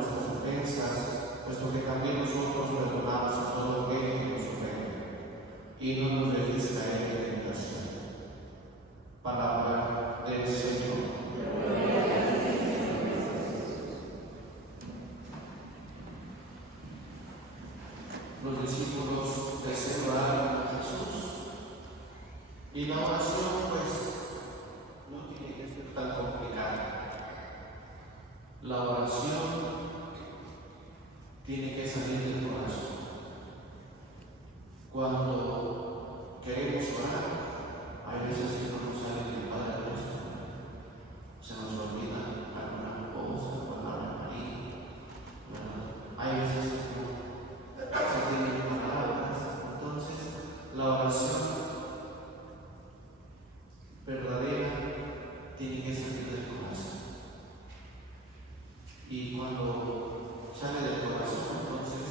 nuestras ofensas, puesto que también nosotros perdonamos a todo aquel que nos ofende. Y no nos dejes caer en tentación. Palabra del Señor. Los discípulos desean orar a Jesús. Y la oración, pues, no tiene que ser tan complicada. La oración tiene que salir del corazón. Cuando queremos orar, hay veces que no nos sale del Padre Nuestro. Se nos olvida alguna cosa, palabra María. Bueno, hay veces que se tienen palabras. Entonces, la oración verdadera tiene que salir del corazón. Y cuando sale del corazón, entonces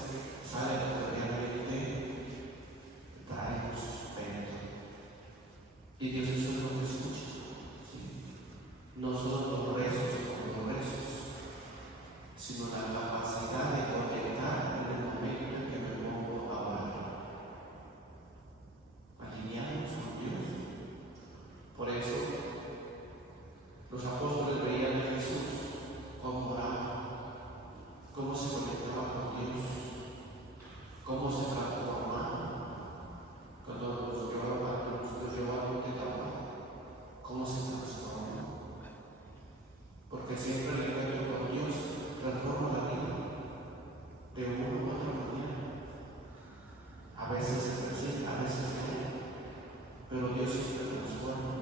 sale verdaderamente, traemos pena. Y Dios eso es lo que escucha. ¿Sí? No solo los rezos como los rezos, sino la capacidad de conectar en el momento en que me pongo a orar. Alineados con Dios. Por eso, los apóstoles veían a Jesús cómo oraba, cómo se conectaba con Dios, cómo se transformaba cuando los llevaba a monte Tabor, cómo se transformó. Porque siempre el encuentro con Dios transforma la vida de una u otra manera. A veces es recién, a veces no, pero Dios siempre transforma.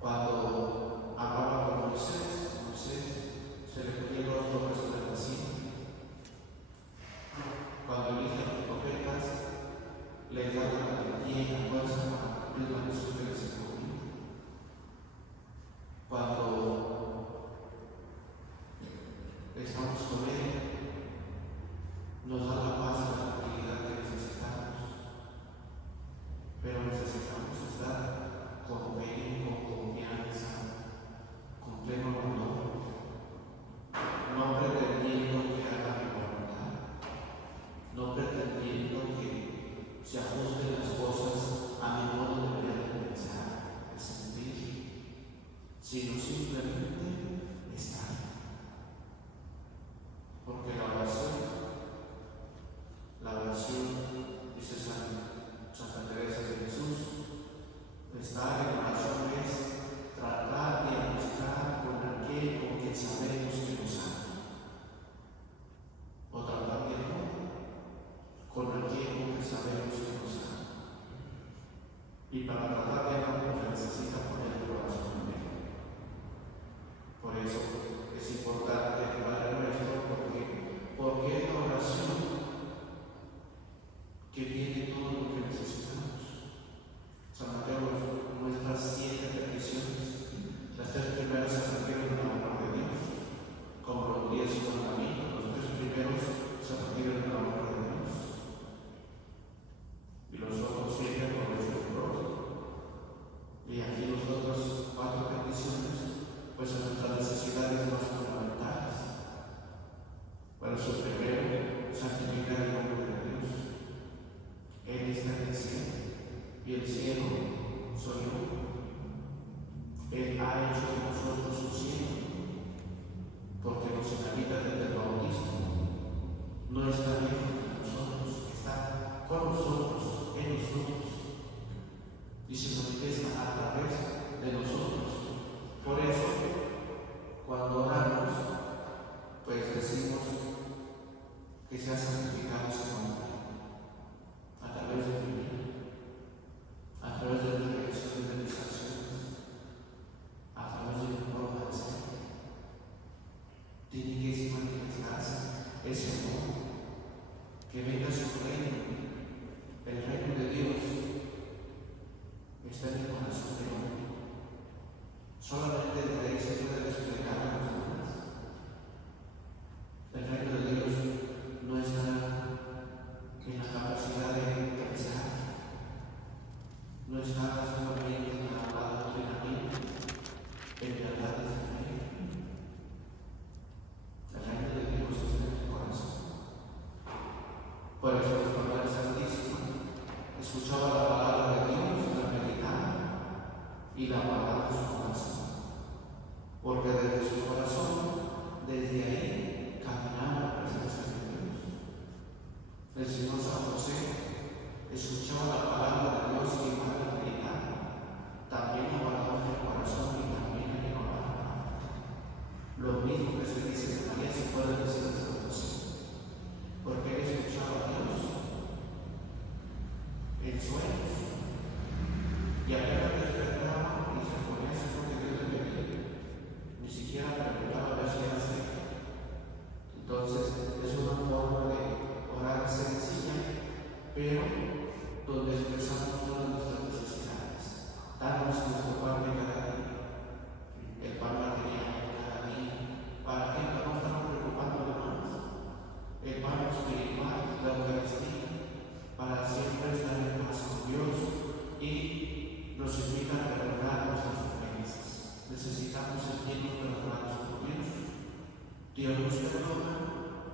Cuando hablaba con Moisés se le ponía el rostro resplandeciente. Cuando elige a los profetas, les da la valentía y la fuerza para cumplir la misión que les encomendó. Cuando estamos con Él, nos da la paz y la tranquilidad que necesitamos. Pero necesitamos estar con fe, con confianza, con pleno amor, no pretendiendo que haga mi voluntad, no pretendiendo que se ajusten las cosas a mi modo de pensar, de sentir, sino simplemente estar. Porque la oración, dice Santa Teresa de Jesús, estar en oración es tratar de amistad con aquel con quien sabemos que nos ama. O tratar de amor con aquel con quien sabemos que nos ama. Y para tratar de amor se necesita poner el corazón en él. Por eso es importante el Padre Nuestro, porque es la oración que tiene todo lo que necesitamos. San Mateo muestra 7 peticiones. Las 3 primeras se refieren al amor de Dios, como los 10 mandamientos. Los 3 primeros se refieren al amor de Dios. Y los otros 7 por nuestro prójimo. Y aquí las otras 4 peticiones, pues son nuestras necesidades más fundamentales. Para eso primero, santificar el nombre de Dios. Él está en el cielo, y el cielo soy yo. Él ha hecho de nosotros su cielo, porque nos habita desde el bautismo. No está lejos de nosotros, está con nosotros, en nosotros, y se manifiesta a través de nosotros. Por eso, cuando oramos, pues decimos que sea santificado su nombre. A través de mi vida, a través de mis reacciones, de mis acciones, a través de mi forma de ser, tiene que manifestarse ese amor, que venga su reino. El reino de Dios está en el corazón del hombre. Solamente desde ahí se puede desplegar a los demás. El reino de Dios no está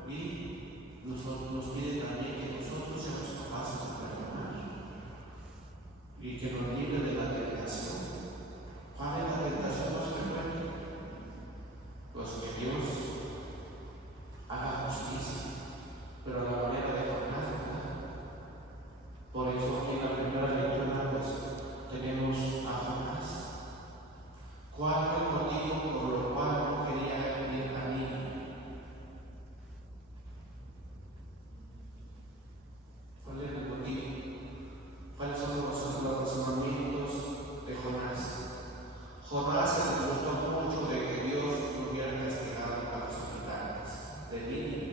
Y nos pide también que nosotros seamos capaces de perdonar y que nos libre de la tentación. ¿Cuál es la tentación más frecuente? Pues que Dios haga justicia, pero a la manera de Jonás, ¿verdad? Por eso aquí en la primera lectura pues tenemos a Jonás. ¿Cuál fue el motivo por lo cual no quería ir a Nínive? ¿Cuál es el motivo? ¿Cuáles son los razonamientos de Jonás? Jonás se le gustó mucho de que Dios lo hubiera castigado a los habitantes de Nínive.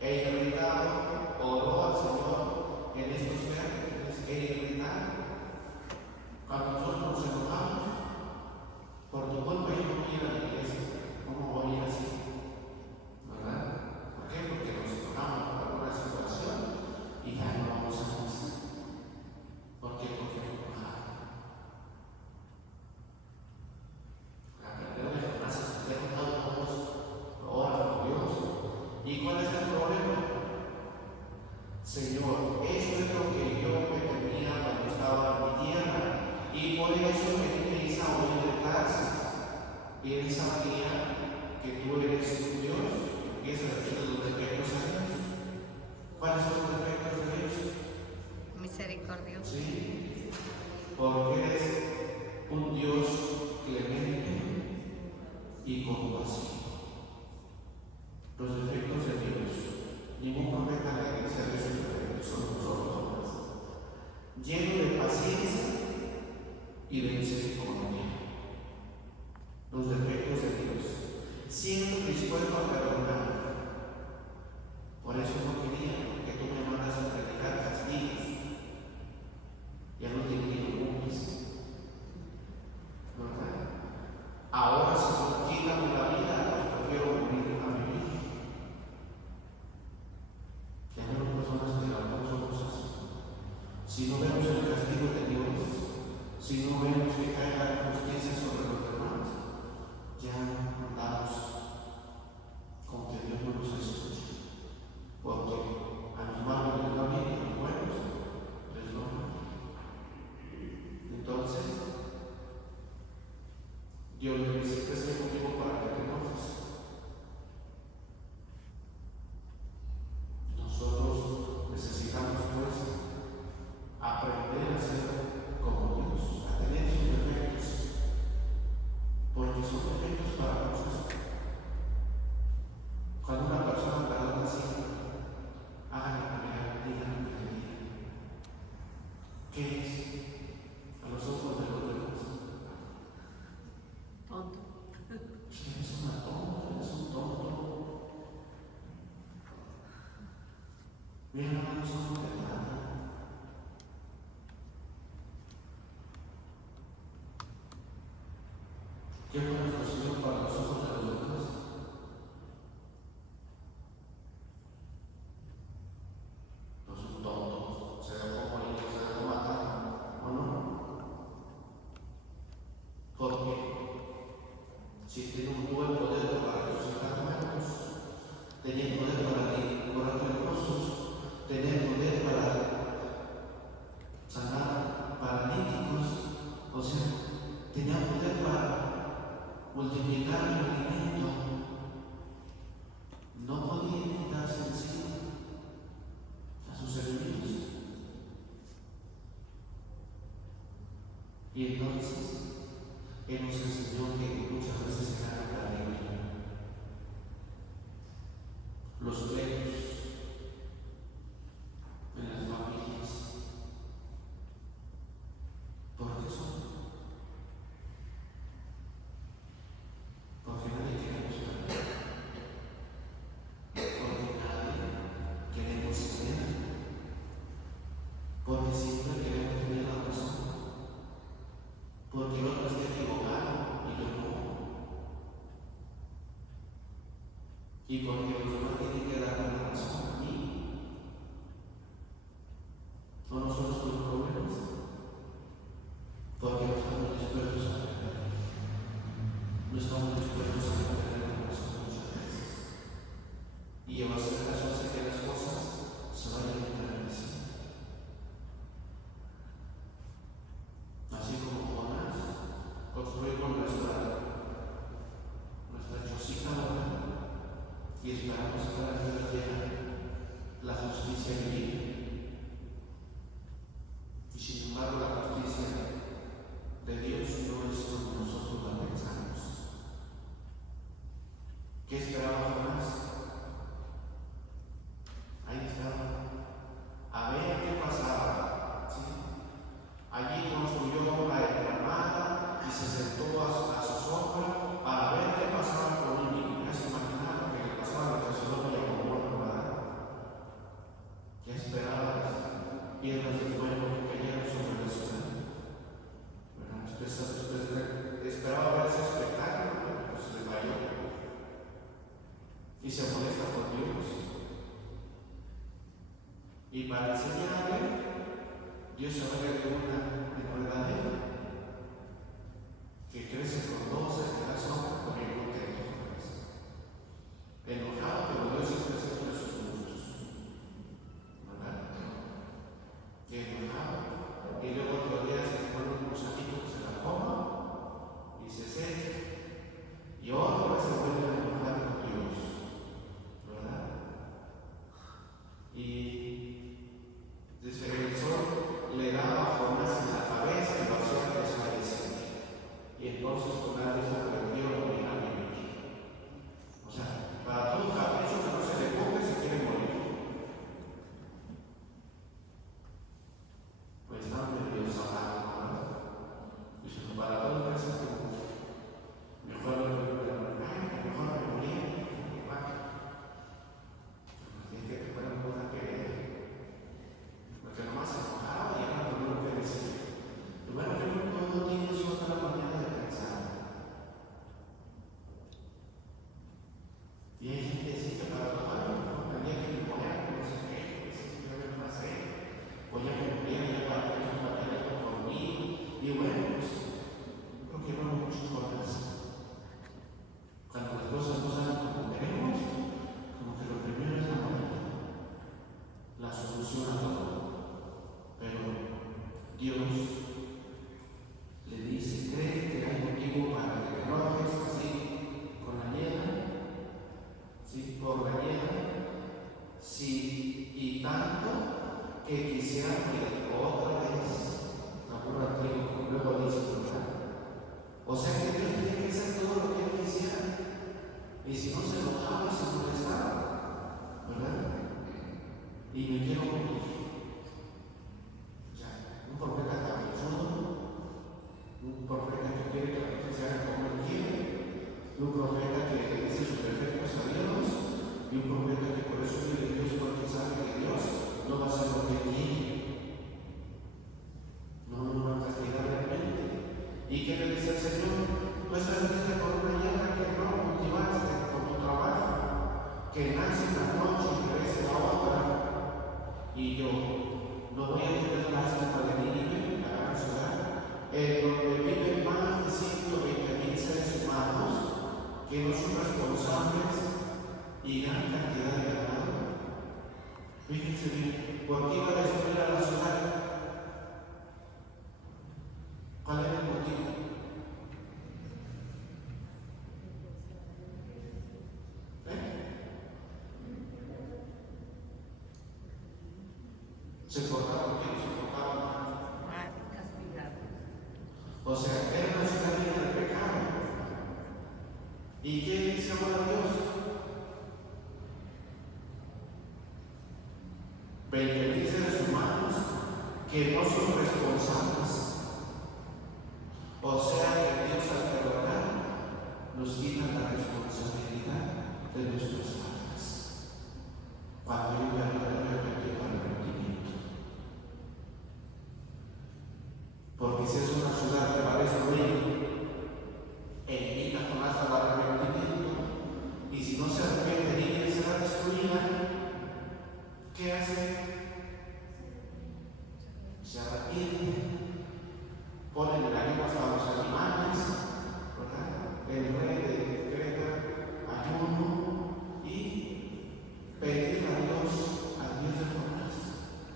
E irritado oró al Señor en estos términos. Cuando nosotros nos enojamos, por tu culpa yo no voy a ir a la iglesia. ¿Cómo voy a ir así? ¿Verdad? ¿Por qué? Porque nos enojamos por alguna situación y ya no vamos a misa. ¿Por qué? Porque nos enojamos. La verdad de Jonás es que se todos oran por Dios. ¿Y cuál es el problema? Señor, eso es lo que yo me temía cuando estaba en mi tierra. Y por eso me hice a huir de Tarsis. Y él sabía que tú eres un Dios. Empieza a decir los defectos a Dios. ¿Cuáles son los defectos de Dios? Misericordioso. Sí, porque eres un Dios clemente y compasivo. Los defectos de Dios, ningún profeta de la iglesia de esos defectos son nosotros, lleno de paciencia y de misericordia. Los defectos de Dios, siempre dispuesto a perdonar. Por eso no quería que tú me mandas a predicar castigos. Ya no te quiero mucho, ¿verdad? Ahora si nos quitan la vida, pues prefiero vivir a vivir. Que hay personas que la somos así. Si no vemos el castigo de Dios, si no vemos que caiga la justicia sobre los demás, ya andamos con que Dios no nos escuche. Porque a los malos les va bien y a los buenos les va mal. Entonces, Dios le dice que es el motivo para que te enojes. Nosotros necesitamos pues aprender a ser como Dios, a tener sus defectos, porque son defectos para nosotros. Cuando una persona perdona siempre, haga la primera, diga lo que le diga. ¿Qué es? A los ojos de los demás. Tonto. Eres una tonta, eres un tonto. Mira, hermanos, cómo te trata. ¿Qué fue nuestro Señor para los ojos de los demás? No es un tonto, se dejó morir, se dejó matar, ¿o no? Porque si tiene un buen poder para resucitar muertos, tenía poder para curar leprosos, tenía poder para sanar paralíticos, o sea, tenía poder para multiplicar el alimento, no podía quitarse encima a sus enemigos. Y entonces Él nos enseñó que muchas veces se gana la alegría. Los pleitos en las familias, ¿por qué son? Porque nadie queremos ganar, porque nadie queremos ceder, porque siempre queremos tener la razón, porque el otro está equivocado y yo no, y porque los demás tienen que darme la razón a mí. ¿No nosotros los problemas? Porque no estamos dispuestos a aprender. No estamos dispuestos a aprender la razón muchas veces. Y llevarse Y para enseñarle, Dios se vale de una enredadera que crece con 12 de la sombra con el contento con eso. Enojado, pero Dios siempre se pone sus gustos. ¿Verdad? Enojado. Y luego otro día se pone un gusanito que se la coma y se seca. Y otra vez se vuelve a enojar con Dios. ¿Verdad? Y desde el sol le daba formas en la cabeza y lo hacía desaparecer. Y entonces con nadie se aprendió a vivir. O sea, para todo capricho que no se le cumple se quiere morir. Pues no me dio salado, ¿verdad? Dice, para todo eso mejor me moría. Tiene que fuera una cosa que porque nomás se enojaba y ahora no lo que decir. Y bueno, todo tiene su otra manera de pensar. Y hay gente que dice que para tomar, no tenía que mejorar, no sé qué, yo me pasé. O ya me moría, ya para que no batallando conmigo. Y bueno, pues, yo creo que no muchas cosas. Cuando las cosas no salen como queremos, como que lo primero es la manera, la solución a todo. Pero Dios le dice, ¿cree que hay motivo para que te enojes así con la niebla? ¿Sí? Por la niebla. Sí, y tanto que quisiera que otra vez aburra al trigo, como luego dice, ¿verdad? O sea que Dios tiene que hacer todo lo que Él quisiera. Y si no se enojaba y se molestaba, ¿verdad? Y me quiero morir. O sea, un profeta cabezudo, un profeta que quiere que la gente se haga como Él quiere, un profeta que le dice sus defectos a Dios, y un profeta que por eso quiere Dios porque sabe que Dios no va a hacer lo que Él quiere. No nos va a castigar realmente. ¿Y qué le dice el Señor? No estás lista por una hierba que no cultivaste con tu trabajo, que nace en la noche y crece la otra. Y yo no voy a tener lástima de Nínive, la gran ciudad, en donde viven más de 120,000 seres humanos que no son responsables y gran cantidad de ganado. Fíjense bien, ¿por qué iba a destruir a la ciudad? ¿Cuál era el motivo? Se portaban bien, se portaban mal. O sea, era una ciudad llena de pecado. ¿Y qué dice ahora Dios? 20,000 seres humanos que no son responsables. O sea que Dios al perdonar nos quita la responsabilidad de nuestras faltas. Cuando hay un verdadero arrepentimiento. Porque si es una ciudad que va a destruir, invita a Jonás al arrepentimiento. Y si no se arrepiente y será destruida, ¿qué hace? Se arrepiente. Ponen en la lengua a los animales, ¿verdad? El rey de Creta, ayuno y pedir a Dios de Jonás,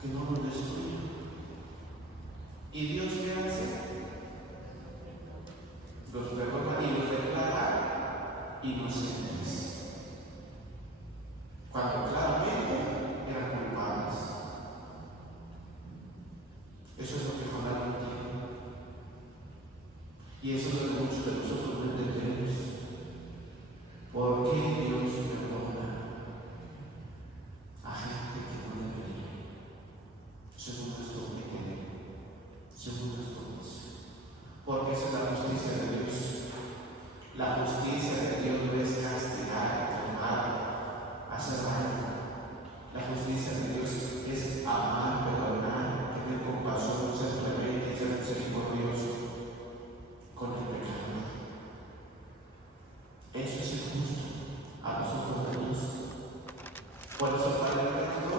que no nos destruya. ¿Y Dios qué hace? Los perdona y los declara inocentes, cuando claramente eran culpables. Eso es lo que Jonás no tiene. Y eso es lo que muchos de nosotros no entendemos. ¿Por qué Dios perdona a gente que no debería? Según nuestro criterio, según nuestro juicio. Porque esa es la justicia de Dios. La justicia de Dios no es castigar, enfermar, hacer daño. La justicia de Dios es amar, perdonar, tener compasión, ser clemente, ser misericordioso con el pecado. Eso es injusto a los ojos de Dios. Por eso el Padre nuestro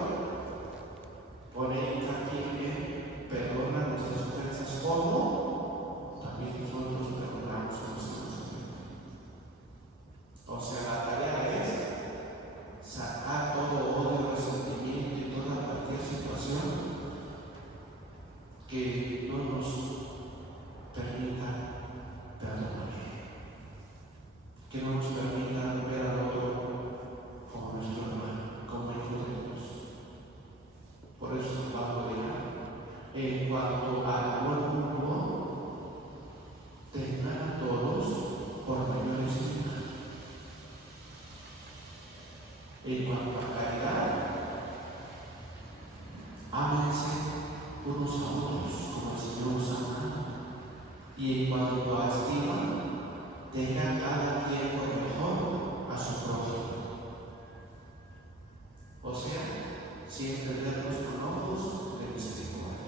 cuanto a caridad, ámense unos a otros como el Señor nos ha amado. Y en cuanto a estima, tengan cada quien por mejor a su prójimo. O sea, sin entendernos con ojos de misericordia.